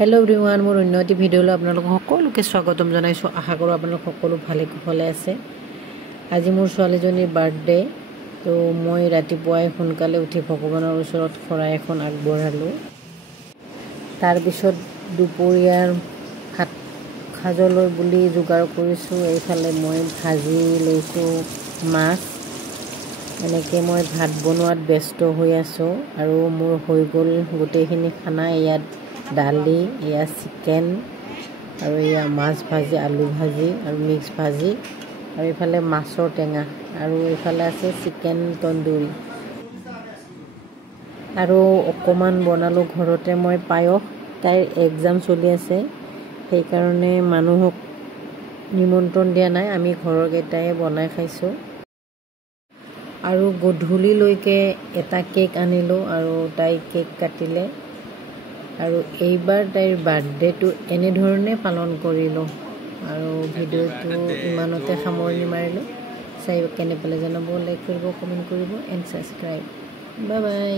Hello everyone मोर अन्य video सकलोके स्वागतम जानाइছো आशा करो आपनलोक सकलो भाले कुशले आछे। আজি मोर छोवालीजनीर बार्थडे तो मैं रातिपुवाई सोनकाले उठी भगवाনৰ ওচৰত শৰাই এখন আগবঢ়ালো। तार पिছত दुपरियार भात खाजলৈ বুলি যোগাৰ কৰিছো। এইফালে মই ভাজি লৈছো মাছ। এনেকে মই ভাত বনোৱাত ব্যস্ত হৈ আছো আৰু মোৰ হৈ গল গোটেইখিনি খানা। ইয়াত दाली या चिकेन और या माछ भाजी आलू भाजी और मिक्स भाजी और इफाले माछर टेंगा और इफाले आछे चिकेन तंदूरी और अकमान बनालो घरते मैं पायस। ताइर एग्जाम चलि आछे সেই কাৰণে মানুহক নিমন্ত্ৰণ দিয়া নাই, আমি ঘৰৰ কেইটাই বনাই খাইছো। আৰু গধূলিলৈকে এটা কেক আনিলো আৰু তাই কেক কাটিলে আৰু এইবাৰ তাইৰ বাৰ্থডেটো এনে ধৰণে পালন কৰিলো। আৰু ভিডিওটো ইমানতে সামৰণি মাৰিলো। চাই কেনে পালে জনাব, লাইক কৰিব, কমেন্ট কৰিব এণ্ড সাবস্ক্ৰাইব। Bye bye.